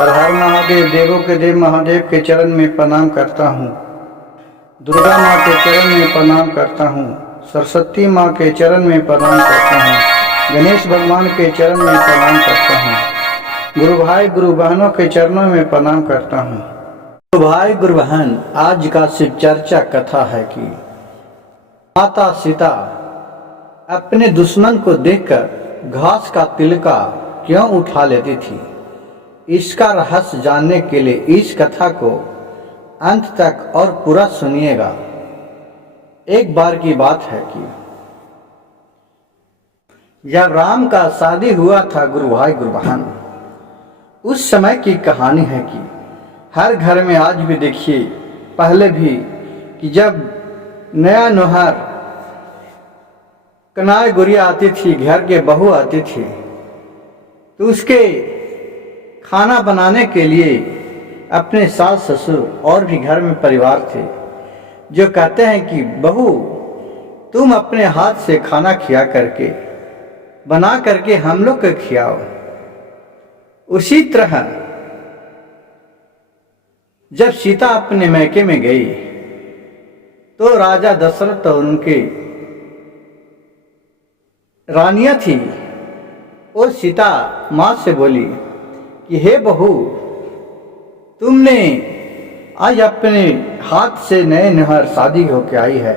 हर हर महादेव, देवों के देव महादेव के चरण में प्रणाम करता हूँ। दुर्गा माँ के चरण में प्रणाम करता हूँ। सरस्वती माँ के चरण में प्रणाम करता हूँ। गणेश भगवान के चरण में प्रणाम करता हूँ। गुरु भाई गुरु बहनों के चरणों में प्रणाम करता हूँ। गुरु भाई गुरु बहन, आज का शिव चर्चा कथा है कि माता सीता अपने दुश्मन को देखकर घास का तिलका क्यों उठा लेती थी। इसका रहस्य जानने के लिए इस कथा को अंत तक और पूरा सुनिएगा। एक बार की बात है कि जब राम का शादी हुआ था गुरु भाई गुरु बहन, उस समय की कहानी है कि हर घर में आज भी देखिए, पहले भी, कि जब नया नौहर कनाई गुड़िया आती थी, घर के बहू आती थी, तो उसके खाना बनाने के लिए अपने सास ससुर और भी घर में परिवार थे जो कहते हैं कि बहू तुम अपने हाथ से खाना खिया करके बना करके हम लोग को खियाओ। उसी तरह जब सीता अपने मैके में गई तो राजा दशरथ और उनके रानियां थी, वो सीता माँ से बोली कि हे बहू, तुमने आज अपने हाथ से नए नहर शादी होके आई है,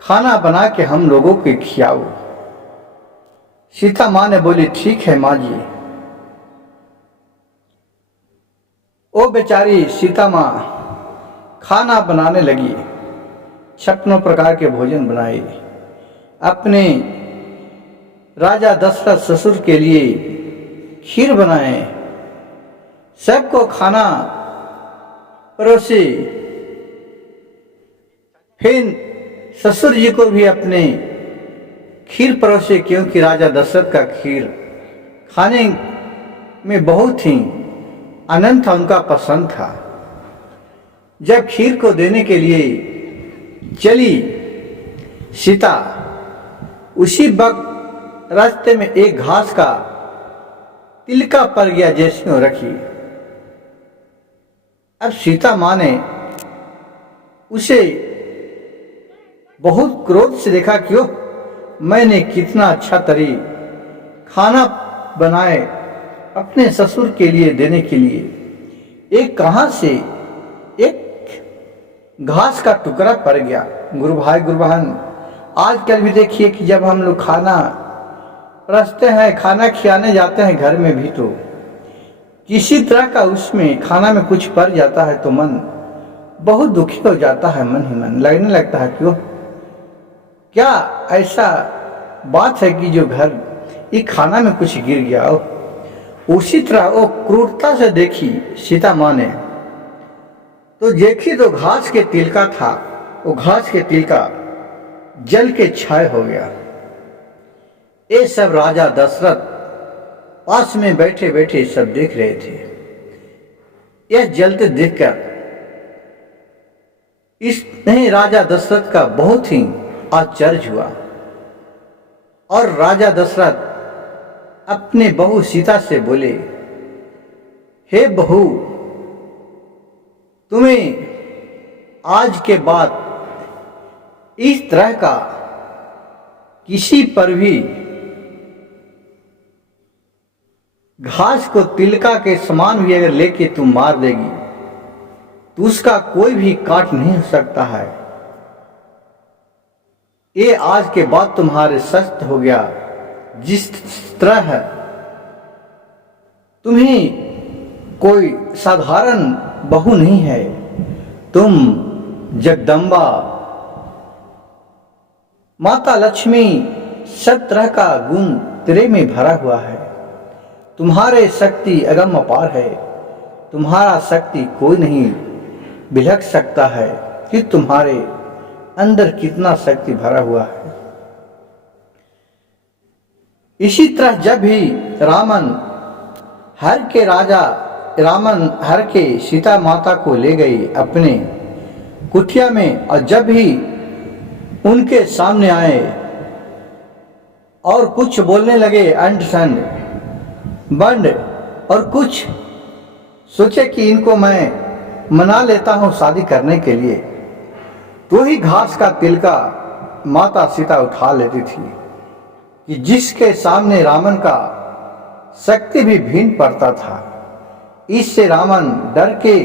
खाना बना के हम लोगों को खियाओ। सीता माँ ने बोली ठीक है माँ जी। वो बेचारी सीता माँ खाना बनाने लगी, 56 प्रकार के भोजन बनाए, अपने राजा दशरथ ससुर के लिए खीर बनाए, सबको खाना परोसे, फिर ससुर जी को भी अपने खीर परोसे, क्योंकि राजा दशरथ का खीर खाने में बहुत ही आनंद था, उनका पसंद था। जब खीर को देने के लिए चली सीता, उसी वक्त रास्ते में एक घास का तिलका पड़ गया, जैसी हो रखी। अब सीता माँ ने उसे बहुत क्रोध से देखा, क्यों मैंने कितना अच्छा तरी खाना बनाए अपने ससुर के लिए देने के लिए, एक कहां से एक घास का टुकड़ा पड़ गया। गुरु भाई गुरु बहन, आजकल भी देखिए कि जब हम लोग खाना परसते हैं, खाना खिलाने जाते हैं घर में भी, तो किसी तरह का उसमें खाना में कुछ पड़ जाता है तो मन बहुत दुखी हो जाता है, मन ही मन लगने लगता है क्यों, क्या ऐसा बात है कि जो घर ये खाना में कुछ गिर गया हो। उसी तरह वो क्रूरता से देखी सीता माँ ने, तो देखी तो घास के तिलका था, वो घास के तिलका जल के छाय हो गया। ये सब राजा दशरथ पास में बैठे बैठे सब देख रहे थे। यह जलते देखकर इस नहीं राजा दशरथ का बहुत ही आश्चर्य हुआ, और राजा दशरथ अपने बहू सीता से बोले, हे बहू, तुम्हें आज के बाद इस तरह का किसी पर भी घास को तिलका के समान भी अगर लेके तुम मार देगी तो उसका कोई भी काट नहीं हो सकता है। ये आज के बाद तुम्हारे सख्त हो गया। जिस तरह तुम्हें कोई साधारण बहू नहीं है, तुम जगदम्बा माता लक्ष्मी, सब तरह का गुण तेरे में भरा हुआ है। तुम्हारे शक्ति अगम अपार है, तुम्हारा शक्ति कोई नहीं बिलख सकता है कि तुम्हारे अंदर कितना शक्ति भरा हुआ है। इसी तरह जब भी रामन हर के सीता माता को ले गई अपने कुटिया में, और जब भी उनके सामने आए और कुछ बोलने लगे अंड संड बंड, और कुछ सोचे कि इनको मैं मना लेता हूँ शादी करने के लिए। तो ही घास का तिलका माता सीता उठा लेती थी कि जिसके सामने रावण का शक्ति भी भीन पड़ता था। इससे रावण डर के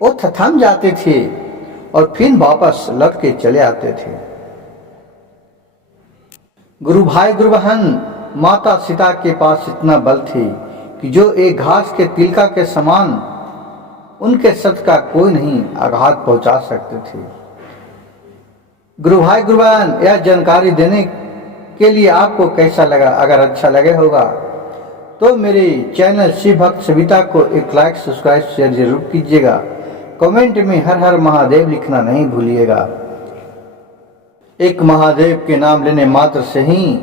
वो थम जाते थे और फिर वापस लौट के चले आते थे। गुरु भाई गुरु बहन, माता सीता के पास इतना बल थी कि जो एक घास के तिलका के समान उनके सत का कोई नहीं आघात पहुंचा सकते थे। गुरु भाई गुरु बहन, यह जानकारी देने के लिए आपको कैसा लगा? अगर अच्छा लगे होगा तो मेरे चैनल शिव भक्त सविता को एक लाइक सब्सक्राइब शेयर जरूर कीजिएगा। कमेंट में हर हर महादेव लिखना नहीं भूलिएगा। एक महादेव के नाम लेने मात्र से ही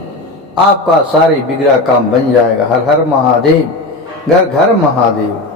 आपका सारे बिगड़ा काम बन जाएगा। हर हर महादेव, घर घर महादेव।